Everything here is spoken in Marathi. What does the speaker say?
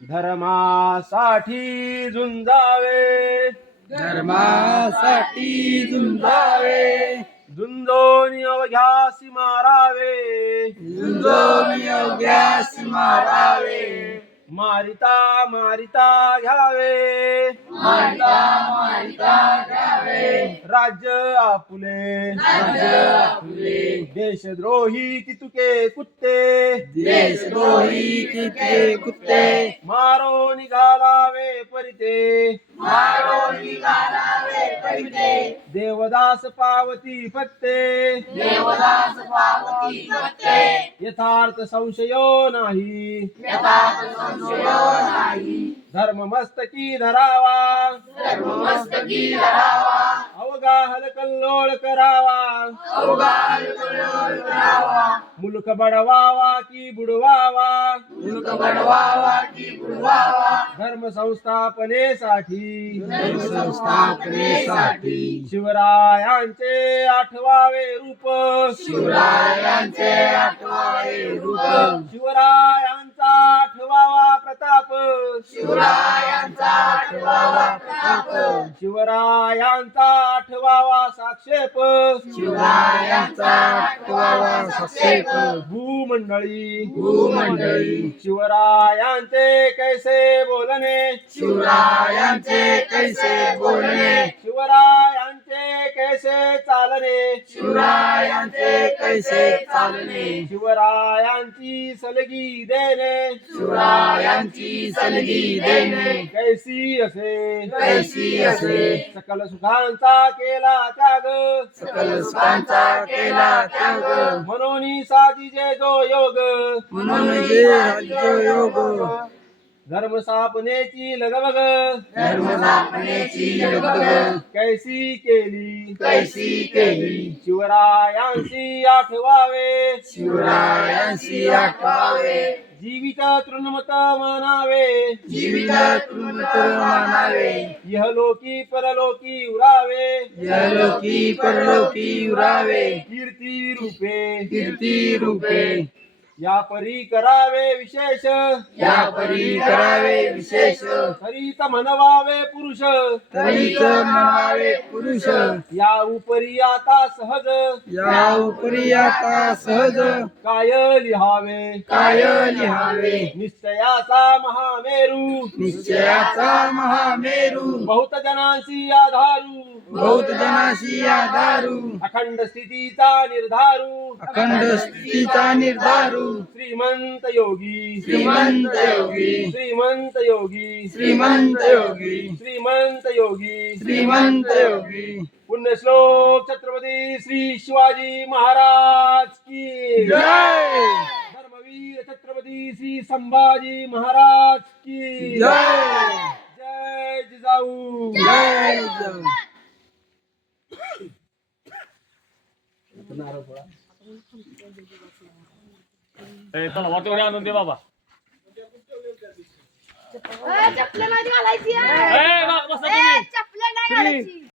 धर्मासाठी झुंजावे, धर्मासाठी झुंजावे, झुंजोनी अवघ्यासी मारावे, झुंजोनी अवघ्यास मारावे, मारिता मारिता घ्यावे, मारिता मारिता घ्यावे, राज्य आपुले, राज्य आपुले, देशद्रोही कितुके कुत्ते, देशद्रोही किती कुत्ते, मारो निघालावे परिते, मारो निघालावे पैसे, देवदास पावती पत्ते, देवदास पावती पत्ते, यथार्थ संशयो नाही, यथार्थ संशयो नाही, धर्ममस्तकी धरावा, धर्ममस्तकी धरावा, अवघा हलकल्लोळ करावा, अवघा कल्लोळ करावा, मुलुख बडवावा की बुडवावा, मुलुख बडवावा की बुडवावा, धर्म संस्थापनेसाठी, धर्म संस्थापनेसाठी, शिवरायांचे आठवावे रूप, शिवरायांचे आठवावे रूप, शिवरायांचा आठवावा प्रताप, शिवरायांचा आठवावा प्रताप, शिवरायांचा आठवावा साक्षेप, शिवरायांचा आठवावा संक्षेप, भूमंडळी भूमंडळी, शिवरायांचे कैसे बोलणे, शिवरायांचे कैसे बोलणे, शिवरायांचे कैसे चालणे, शिवरायांचे कैसे चालणे, शिवरायांची सलगी देणे, शिवरायांची सलगी देणे, कैसी असे, कैसी असे, सकल सुखांचा केला त्याग, सकल सुखांचा केला त्याग, मनोनी साजीजे जो योग, म्हणून जे राज्य योग, धर्म स्थापनेची लगबग, धर्म स्थापनेची लगबग, कैसी केली, कैसी केली, शिवरायांशी आठवावे, शिवरायांशी आठवावे, जीवित तृणमत मानावे, जीवित तृणमत मानावे, इहलोकी परलोकी उरावे, यलोकी परलोकी उरावे, कीर्ती रूपे, कीर्ती रूपे, या परी करावे विशेष, या परी करावे विशेष, तरीत म्हणवावे पुरुष, तरीच म्हणावे पुरुष, या उपरी आता सहज, या उपरी आता सहज, काय लिहावे, काय लिहावे, निश्चयाचा महामेरू, निश्चयाचा महामेरू, बहुत जनांशी आधारू, बहुत जनाशी आधारू, अखंड स्थितीचा निर्धारू, अखंड स्थितीचा निर्धारू, श्रीमंत योगी, श्रीमंत योगी, श्रीमंत योगी, श्रीमंत योगी, श्रीमंत योगी, श्रीमंत योगी, पुण्यश्लोक छत्रपती श्री शिवाजी महाराज की जय, धर्मवीर छत्रपती श्री संभाजी महाराज की जय, जय जिजाऊ. जय जय. चला वाटेवर आणून दे बाबा. चपलं नाही घालायची बसा तुम्ही. चपलं नाही घालायची.